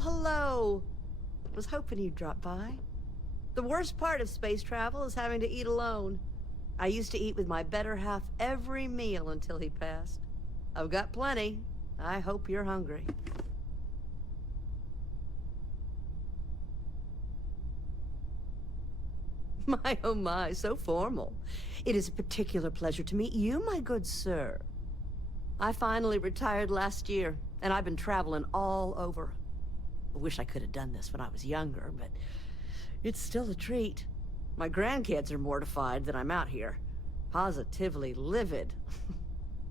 Well, hello. Was hoping you'd drop by. The worst part of space travel is having to eat alone. I used to eat with my better half every meal until he passed. I've got plenty. I hope you're hungry. My, oh my, so formal. It is a particular pleasure to meet you, my good sir. I finally retired last year, and I've been traveling all over. I wish I could have done this when I was younger, but it's still a treat. My grandkids are mortified that I'm out here. Positively livid.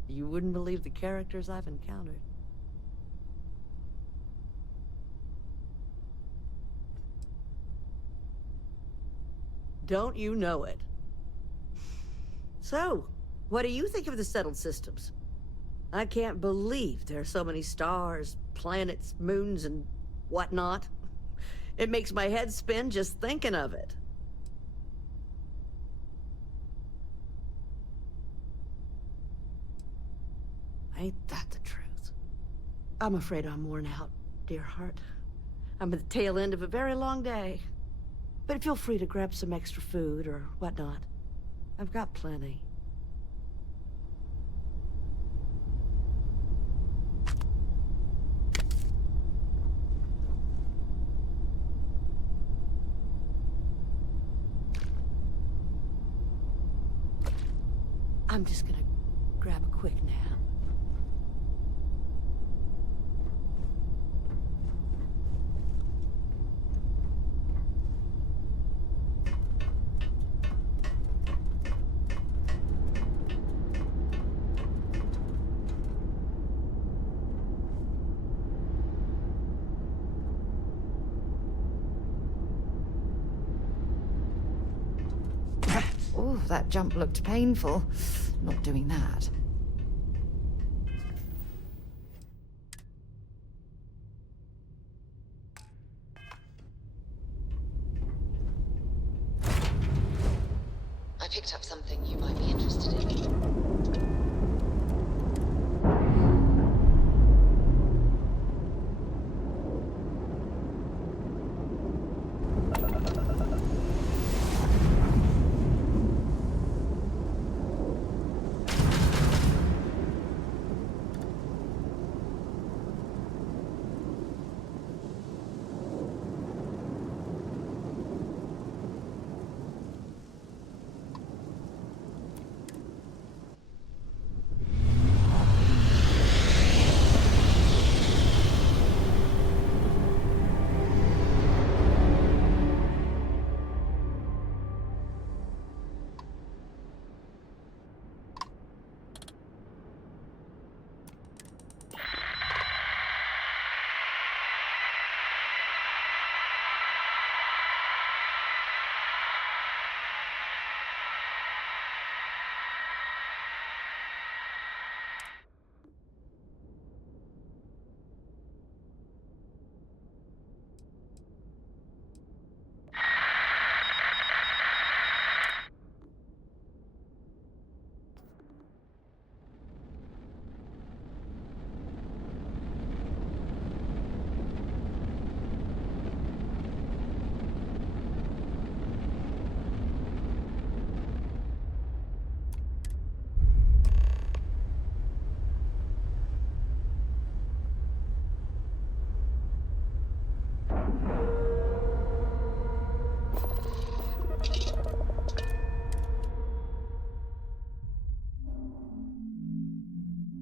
You wouldn't believe the characters I've encountered. Don't you know it? So, what do you think of the settled systems? I can't believe there are so many stars, planets, moons, and whatnot. It makes my head spin just thinking of it. Ain't that the truth? I'm afraid I'm worn out, dear heart. I'm at the tail end of a very long day. But feel free to grab some extra food or whatnot. I've got plenty. I'm just gonna grab a quick nap. Oh, that jump looked painful. Not doing that. I picked up something you might be interested in.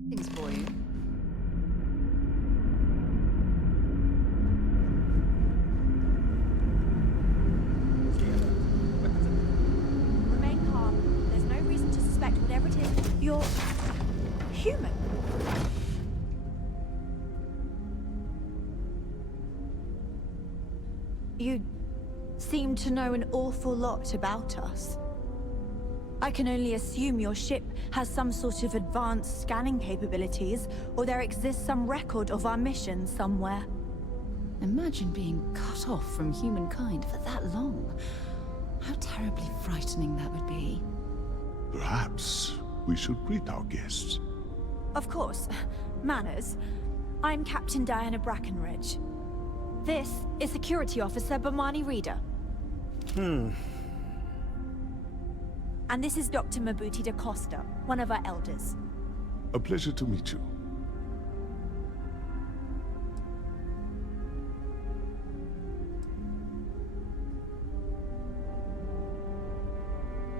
Things for you. Remain calm. There's no reason to suspect whatever it is. You're human. You seem to know an awful lot about us. I can only assume your ship has some sort of advanced scanning capabilities, or there exists some record of our mission somewhere. Imagine being cut off from humankind for that long. How terribly frightening that would be. Perhaps we should greet our guests. Of course. Manners. I'm Captain Diana Brackenridge. This is Security Officer Bomani Reader. And this is Dr. Mabuti da Costa, one of our elders. A pleasure to meet you.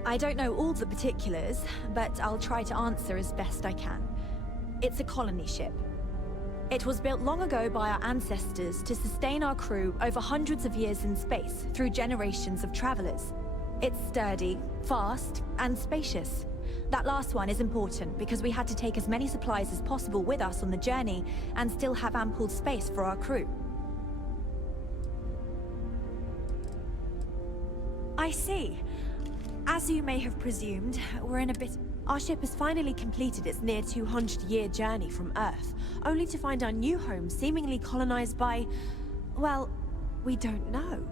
I don't know all the particulars, but I'll try to answer as best I can. It's a colony ship. It was built long ago by our ancestors to sustain our crew over hundreds of years in space through generations of travelers. It's sturdy, fast, and spacious. That last one is important because we had to take as many supplies as possible with us on the journey and still have ample space for our crew. I see. As you may have presumed, we're in a bit... Our ship has finally completed its near 200-year journey from Earth, only to find our new home seemingly colonized by... well, we don't know.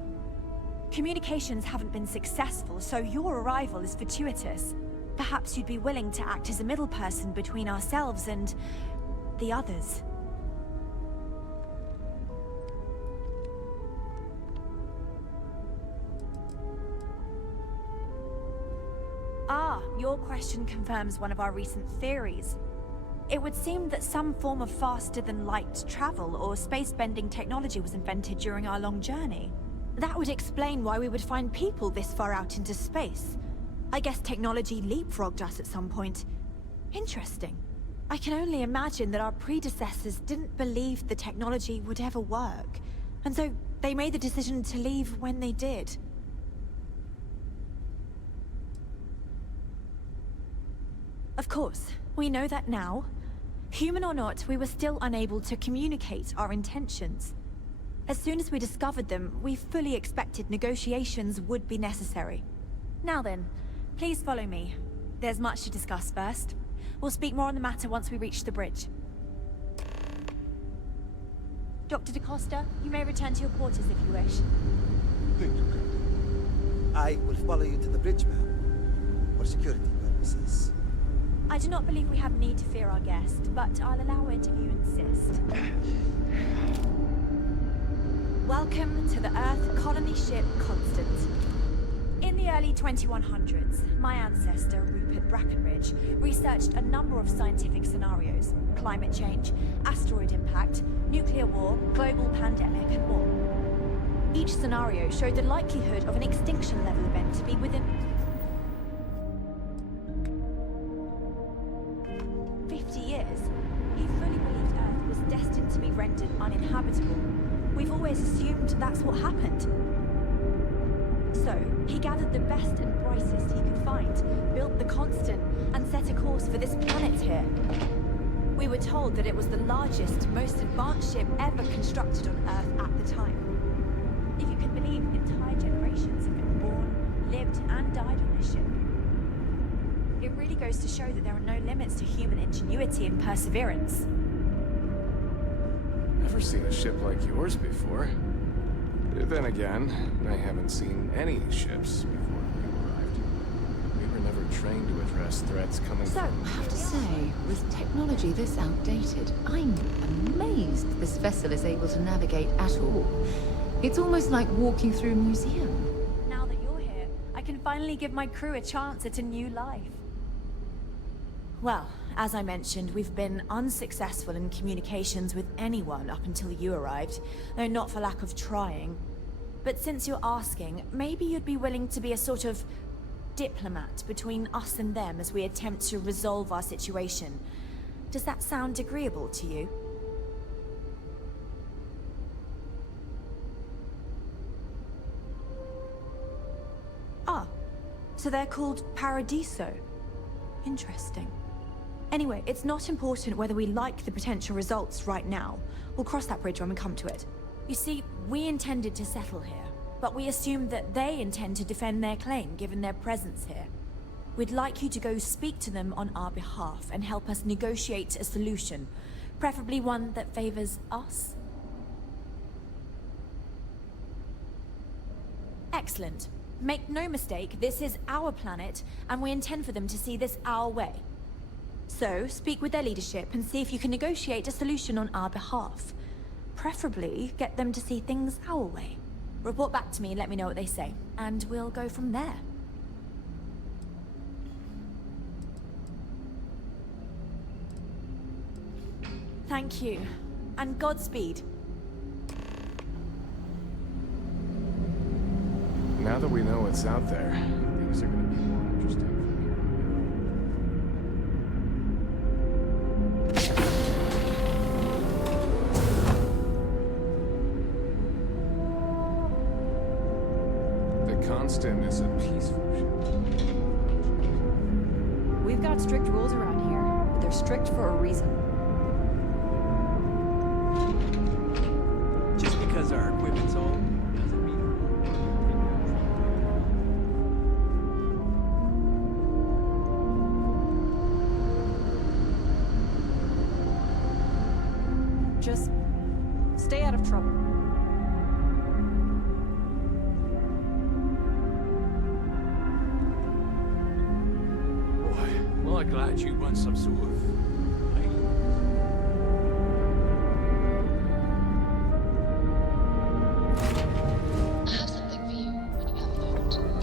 Communications haven't been successful, so your arrival is fortuitous. Perhaps you'd be willing to act as a middle person between ourselves and... the others. Ah, your question confirms one of our recent theories. It would seem that some form of faster-than-light travel or space-bending technology was invented during our long journey. That would explain why we would find people this far out into space. I guess technology leapfrogged us at some point. Interesting. I can only imagine that our predecessors didn't believe the technology would ever work, and so they made the decision to leave when they did. Of course, we know that now. Human or not, we were still unable to communicate our intentions. As soon as we discovered them, we fully expected negotiations would be necessary. Now then, please follow me. There's much to discuss first. We'll speak more on the matter once we reach the bridge. Dr. da Costa, you may return to your quarters if you wish. Thank you, Captain. I will follow you to the bridge, ma'am, for security purposes. I do not believe we have need to fear our guest, but I'll allow it if you insist. Welcome to the Earth colony ship Constant. In the early 2100s, my ancestor, Rupert Brackenridge, researched a number of scientific scenarios: climate change, asteroid impact, nuclear war, global pandemic, and more. Each scenario showed the likelihood of an extinction-level event to be within 50 years. He fully believed Earth was destined to be rendered uninhabitable. We've always assumed that's what happened. So, he gathered the best and brightest he could find, built the Constant, and set a course for this planet here. We were told that it was the largest, most advanced ship ever constructed on Earth at the time. If you can believe, entire generations have been born, lived, and died on this ship. It really goes to show that there are no limits to human ingenuity and perseverance. Never seen a ship like yours before. Then again, I haven't seen any ships before you arrived. We were never trained to address threats coming So, from... I have to say, with technology this outdated, I'm amazed this vessel is able to navigate at all. It's almost like walking through a museum. Now that you're here, I can finally give my crew a chance at a new life. Well, as I mentioned, we've been unsuccessful in communications with anyone up until you arrived, though not for lack of trying. But since you're asking, maybe you'd be willing to be a sort of diplomat between us and them as we attempt to resolve our situation. Does that sound agreeable to you? Ah, so they're called Paradiso. Interesting. Anyway, it's not important whether we like the potential results right now. We'll cross that bridge when we come to it. You see, we intended to settle here, but we assumed that they intend to defend their claim given their presence here. We'd like you to go speak to them on our behalf and help us negotiate a solution, preferably one that favors us. Excellent. Make no mistake, this is our planet, and we intend for them to see this our way. So, speak with their leadership and see if you can negotiate a solution on our behalf. Preferably get them to see things our way. Report back to me and let me know what they say, and we'll go from there. Thank you, and Godspeed. Now that we know what's out there, things are going to be more interesting from here. The Constant is a peaceful ship. We've got strict rules around here, but they're strict for a reason. Just because our equipment's old doesn't mean Just stay out of trouble. boy, well, I'm glad you run some sort of I have something for you when you have a moment.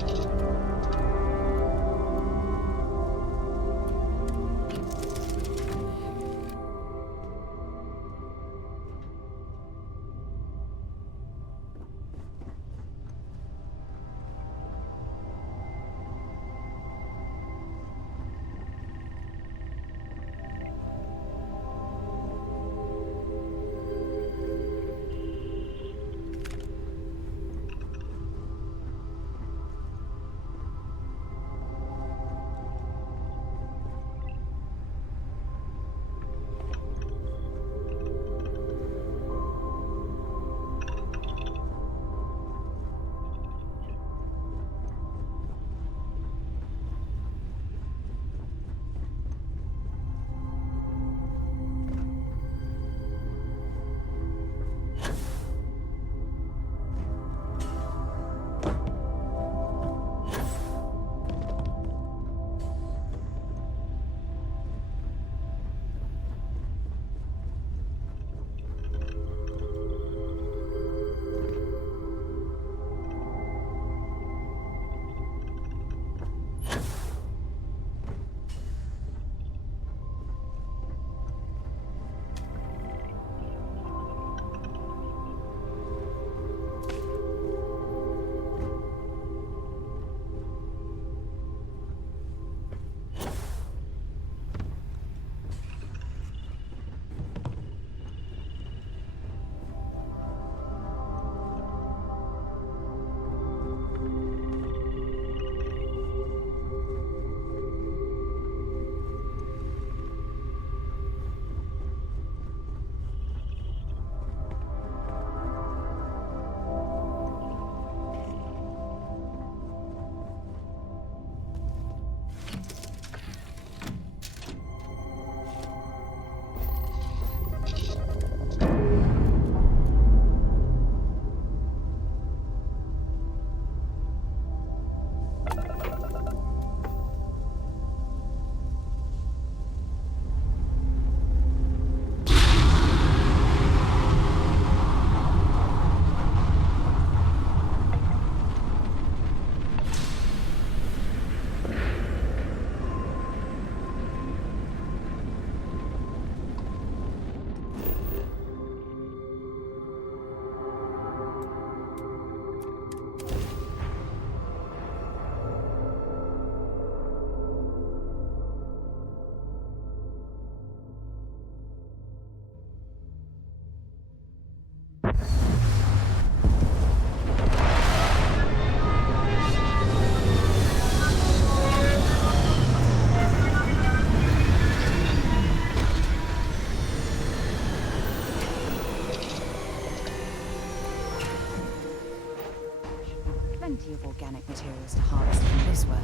Plenty of organic materials to harvest from this world.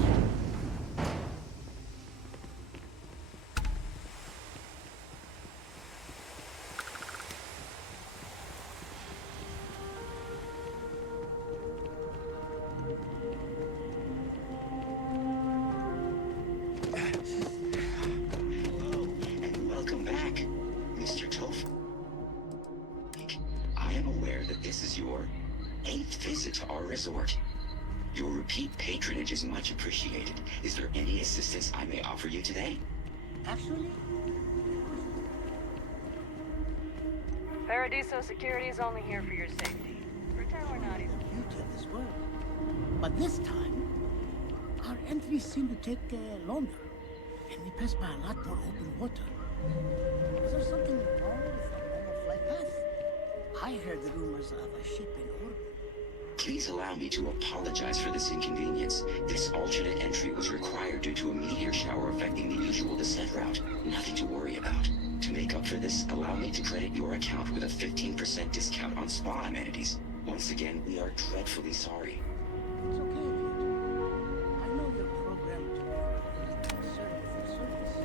Hello, and welcome back, Mr. Tofu. resort. Your repeat patronage is much appreciated. Is there any assistance I may offer you today? Actually, Paradiso security is only here for your safety. Pretend we're not even. the beauty of this world. But this time, our entries seem to take longer, and we pass by a lot more open water. Is there something wrong with the normal flight path? I heard the rumors of a ship in orbit. Please allow me to apologize for this inconvenience. This alternate entry was required due to a meteor shower affecting the usual descent route. Nothing to worry about. To make up for this, allow me to credit your account with a 15% discount on spa amenities. Once again, we are dreadfully sorry. It's okay, Pietro. I know you're programmed to be overly concerned with your service.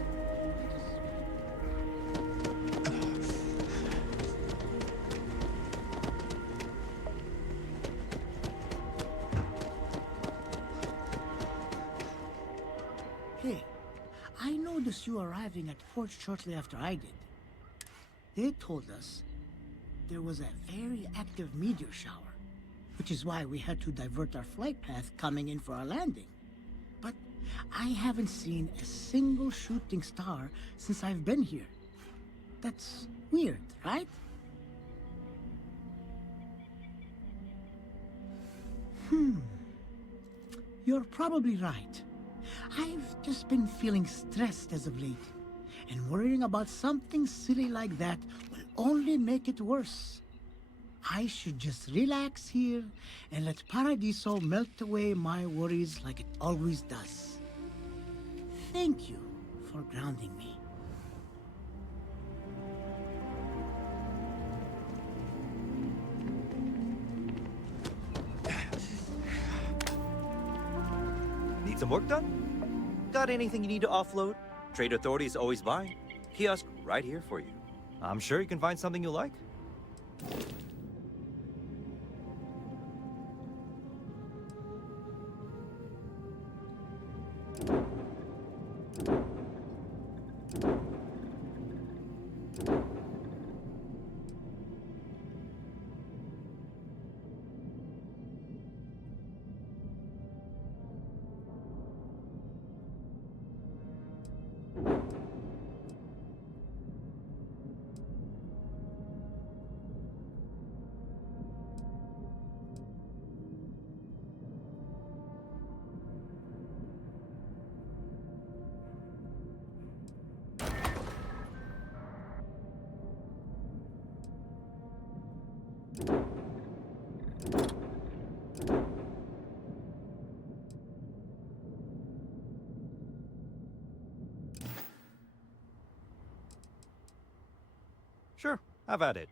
Hey, I noticed you arriving at port shortly after I did. They told us there was a very active meteor shower, which is why we had to divert our flight path coming in for our landing. But I haven't seen a single shooting star since I've been here. That's weird, right? You're probably right. I've just been feeling stressed as of late, and worrying about something silly like that will only make it worse. I should just relax here and let Paradiso melt away my worries like it always does. Thank you for grounding me. Need some work done? Got anything you need to offload? Trade Authority is always buying. Kiosk right here for you. I'm sure you can find something you like. Sure, have at it.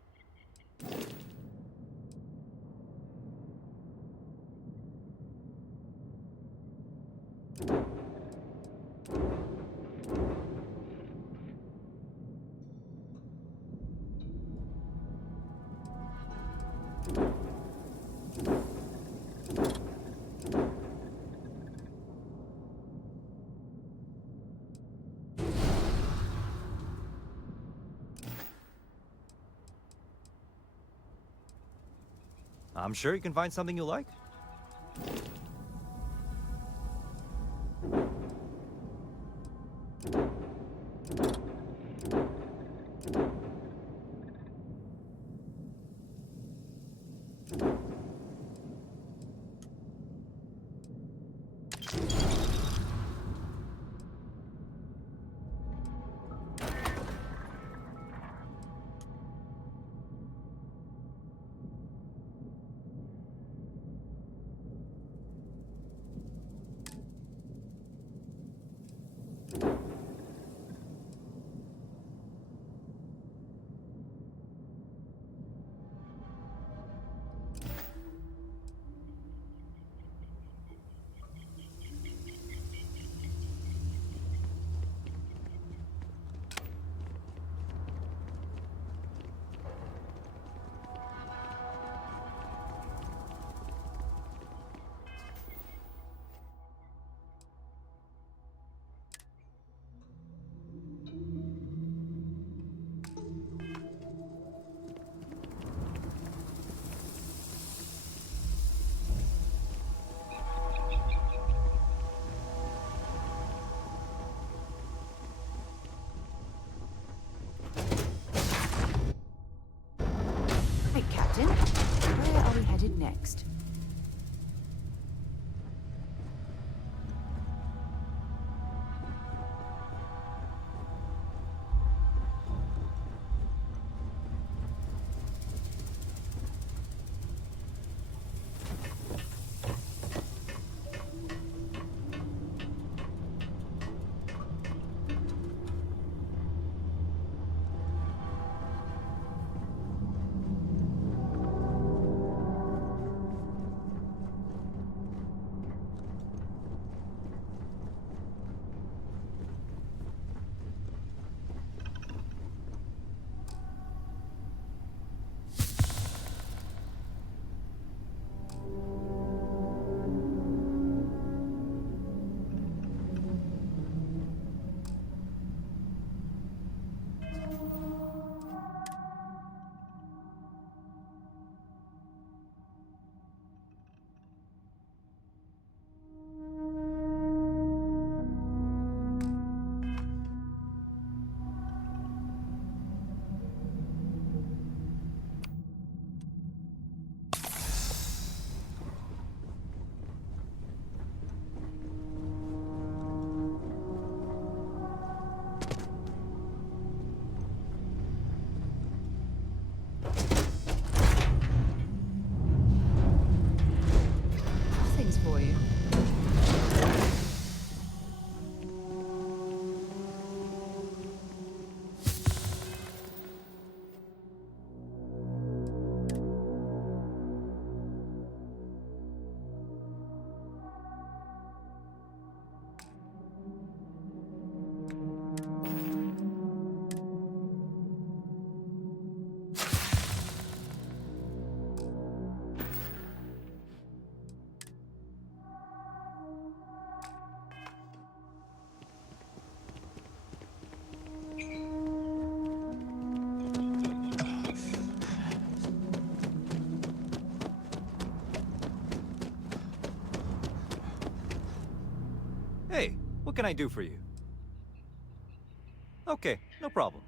I'm sure you can find something you like. Captain. Where are we headed next? For you. Hey, what can I do for you? Okay, no problem.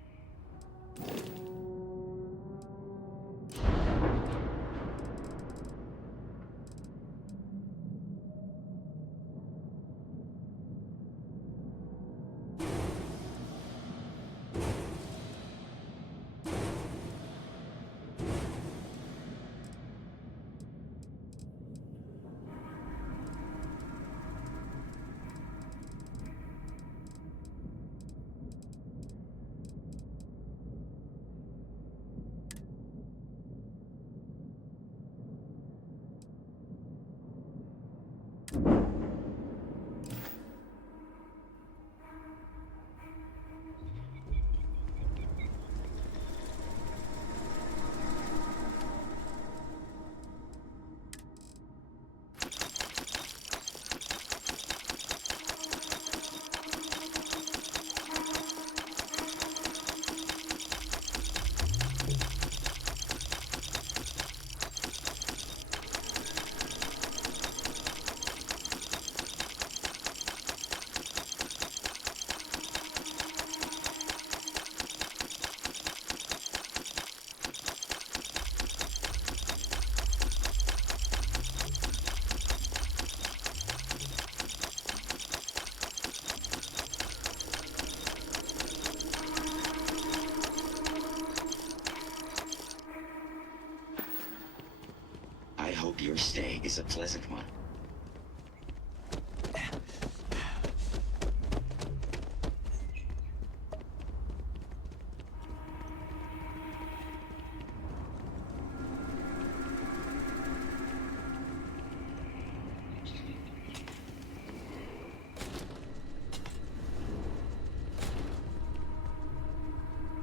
I hope your stay is a pleasant one.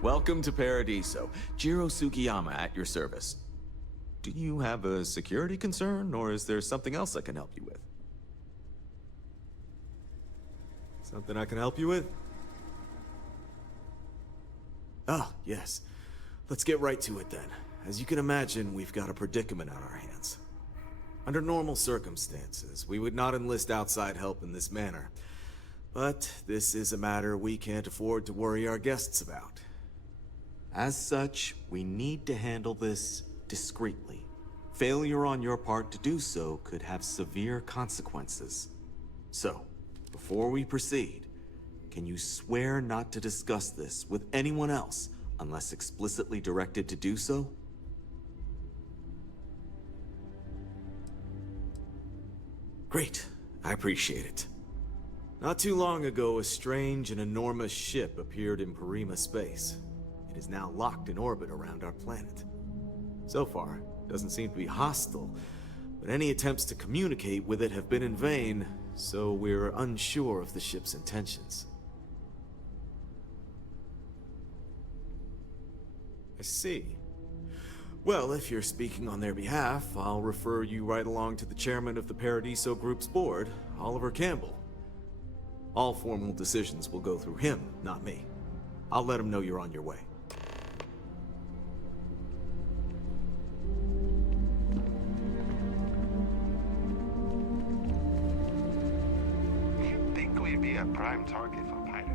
Welcome to Paradiso. Jiro Sugiyama at your service. Do you have a security concern, or is there something else I can help you with? Something I can help you with? Ah, yes. Let's get right to it then. As you can imagine, we've got a predicament on our hands. Under normal circumstances, we would not enlist outside help in this manner. But this is a matter we can't afford to worry our guests about. As such, we need to handle this discreetly. Failure on your part to do so could have severe consequences. So, before we proceed, can you swear not to discuss this with anyone else unless explicitly directed to do so? Great. I appreciate it. Not too long ago, a strange and enormous ship appeared in Parima space. It is now locked in orbit around our planet. So far, it doesn't seem to be hostile, but any attempts to communicate with it have been in vain, so we're unsure of the ship's intentions. I see. Well, if you're speaking on their behalf, I'll refer you right along to the chairman of the Paradiso Group's board, Oliver Campbell. All formal decisions will go through him, not me. I'll let him know you're on your way. You think we'd be a prime target for pirates?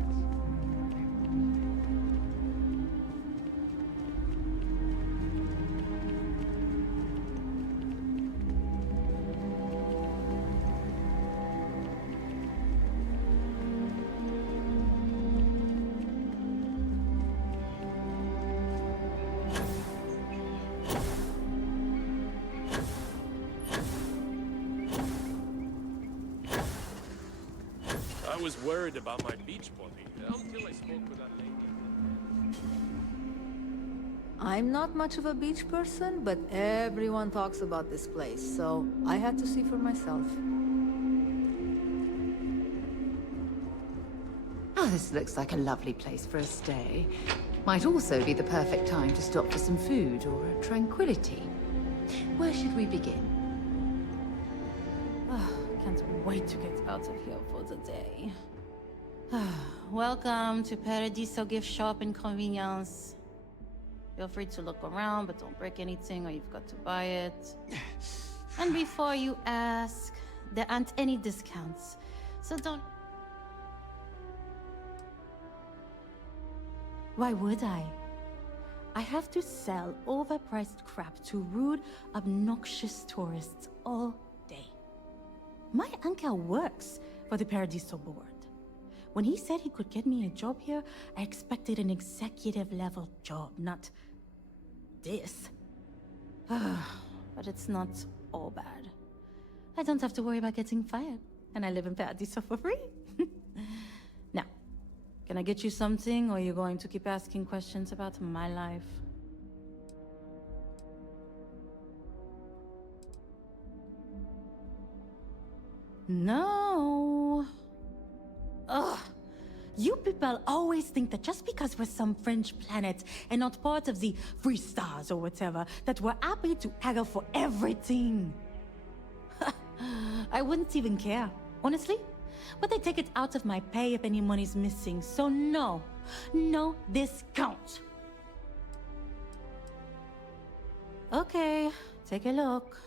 I was worried about my beach body until I spoke with that lady. I'm not much of a beach person, but everyone talks about this place, so I had to see for myself. Oh, this looks like a lovely place for a stay. Might also be the perfect time to stop for some food or tranquility. Where should we begin? Can't wait to get out of here for the day. Welcome to Paradiso gift shop and convenience. Feel free to look around, but don't break anything or you've got to buy it. And before you ask, there aren't any discounts, so don't... Why would I? I have to sell overpriced crap to rude, obnoxious tourists all day. My uncle works for the Paradiso board. When he said he could get me a job here, I expected an executive level job, not this. But it's not all bad. I don't have to worry about getting fired, and I live in Paradiso for free. Now, can I get you something, or are you going to keep asking questions about my life? No. Ugh. You people always think that just because we're some French planet and not part of the free stars or whatever, that we're happy to haggle for everything. I wouldn't even care, honestly. But they take it out of my pay if any money's missing, so no. No discount. Okay, take a look.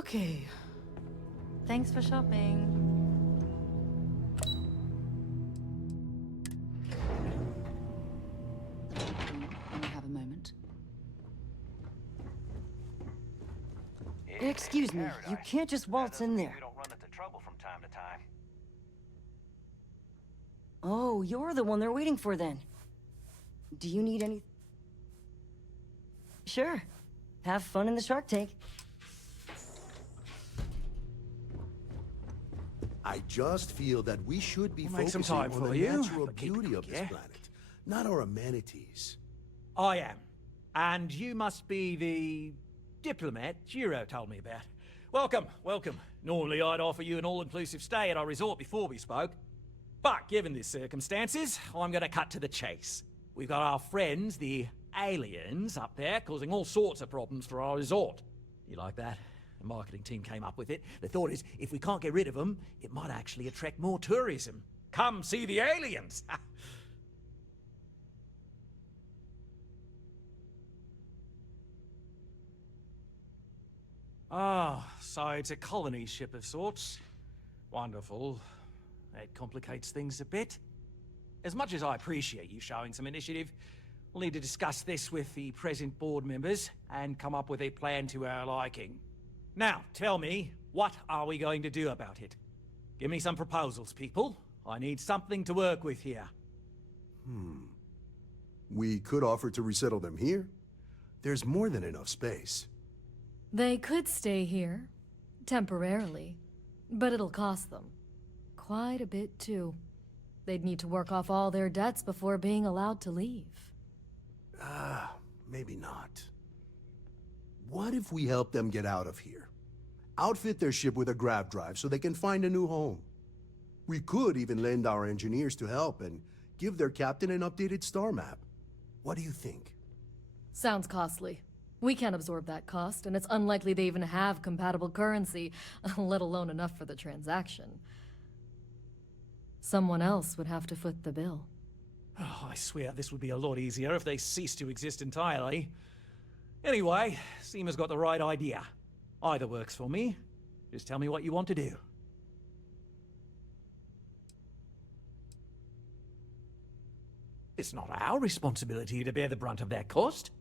Okay. Thanks for shopping. Can we have a moment? Excuse me, you can't just waltz in there. We don't run into trouble from time to time. Oh, you're the one they're waiting for then. Do you need any... Sure. Have fun in the shark tank. I just feel that we should be We'll make some focusing time on for the you, natural but keep it beauty of quick, this yeah? planet, not our amenities. I am. And you must be the diplomat Jiro told me about. Welcome, welcome. Normally I'd offer you an all-inclusive stay at our resort before we spoke. But given the circumstances, I'm gonna cut to the chase. We've got our friends, the aliens, up there, causing all sorts of problems for our resort. You like that? The marketing team came up with it. The thought is, if we can't get rid of them, it might actually attract more tourism. Come see the aliens! Ah, so it's a colony ship of sorts. Wonderful. That complicates things a bit. As much as I appreciate you showing some initiative, we'll need to discuss this with the present board members and come up with a plan to our liking. Now, tell me, what are we going to do about it? Give me some proposals, people. I need something to work with here. We could offer to resettle them here. There's more than enough space. They could stay here, temporarily, but it'll cost them. Quite a bit, too. They'd need to work off all their debts before being allowed to leave. Maybe not. What if we help them get out of here? Outfit their ship with a grav drive so they can find a new home. We could even lend our engineers to help and give their captain an updated star map. What do you think? Sounds costly. We can't absorb that cost, and it's unlikely they even have compatible currency, let alone enough for the transaction. Someone else would have to foot the bill. Oh, I swear this would be a lot easier if they ceased to exist entirely. Anyway, Seema's got the right idea. Either works for me. Just tell me what you want to do. It's not our responsibility to bear the brunt of that cost.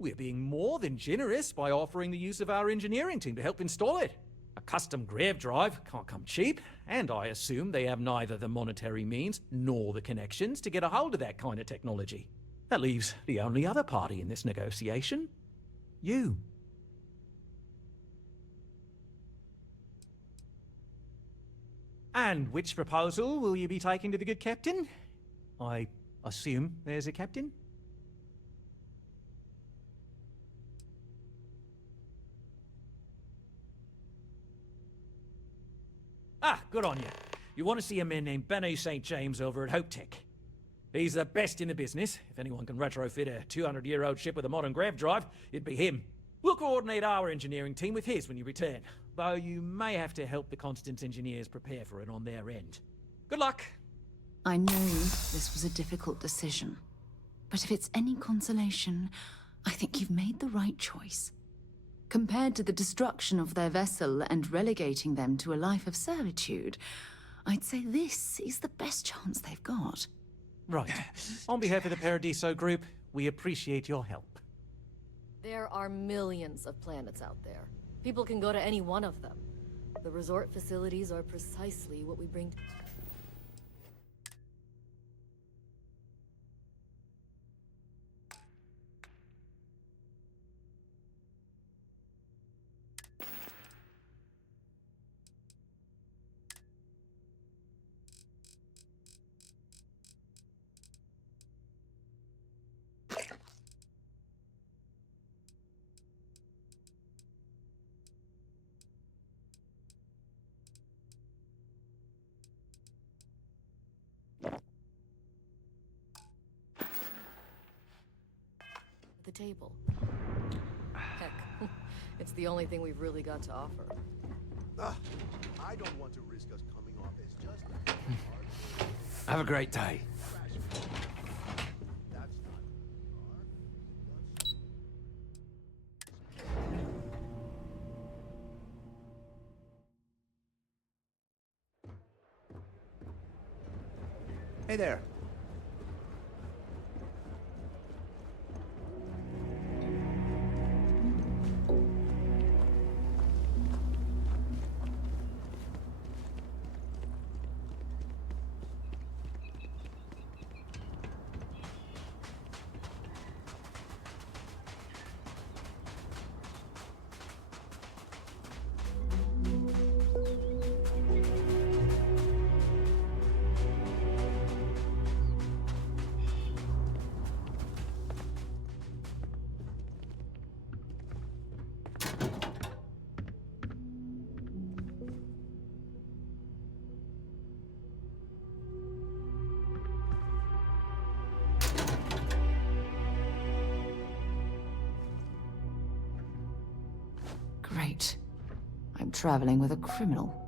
We're being more than generous by offering the use of our engineering team to help install it. A custom grav drive can't come cheap, and I assume they have neither the monetary means nor the connections to get a hold of that kind of technology. That leaves the only other party in this negotiation. You. And which proposal will you be taking to the good captain? I assume there's a captain? Ah, good on you. You want to see a man named Benny St. James over at Hope Tech. He's the best in the business. If anyone can retrofit a 200-year-old ship with a modern grav drive, it'd be him. We'll coordinate our engineering team with his when you return, though you may have to help the Constance engineers prepare for it on their end. Good luck. I know this was a difficult decision, but if it's any consolation, I think you've made the right choice. Compared to the destruction of their vessel and relegating them to a life of servitude, I'd say this is the best chance they've got. Right. On behalf of the Paradiso group, we appreciate your help. There are millions of planets out there. People can go to any one of them. The resort facilities are precisely what we bring. The table. Heck, it's the only thing we've really got to offer. I don't want to risk us coming off as just Have a great day. Hey there. Great. I'm traveling with a criminal.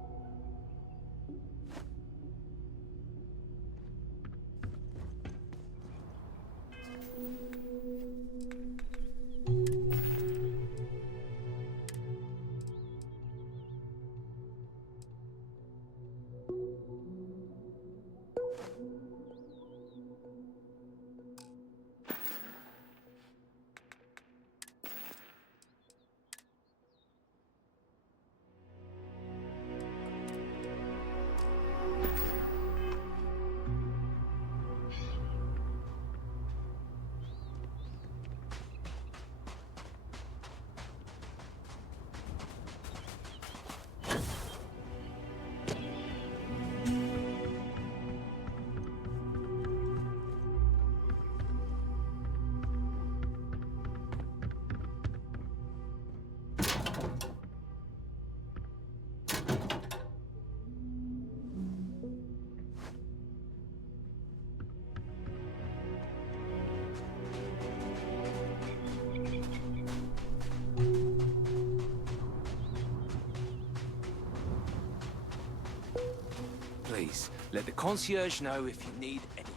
Please, let the concierge know if you need anything.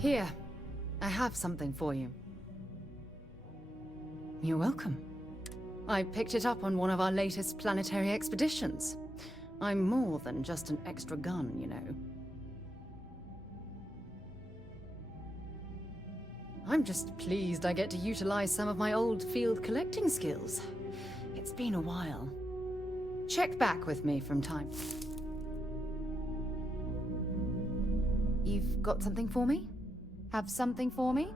Here, I have something for you. You're welcome. I picked it up on one of our latest planetary expeditions. I'm more than just an extra gun, you know. I'm just pleased I get to utilize some of my old field collecting skills. It's been a while. Check back with me from time. You've got something for me? Have something for me?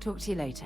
Talk to you later.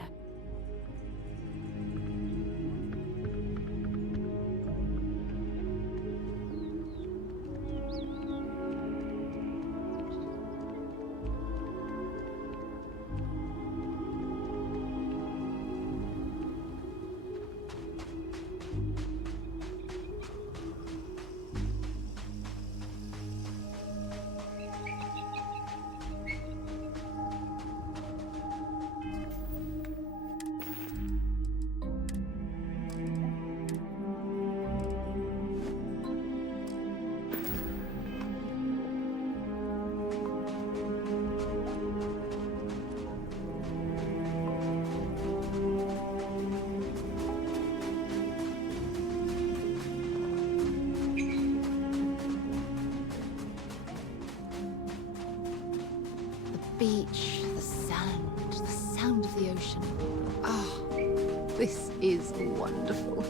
beach, the sand, the sound of the ocean. Ah, this is wonderful.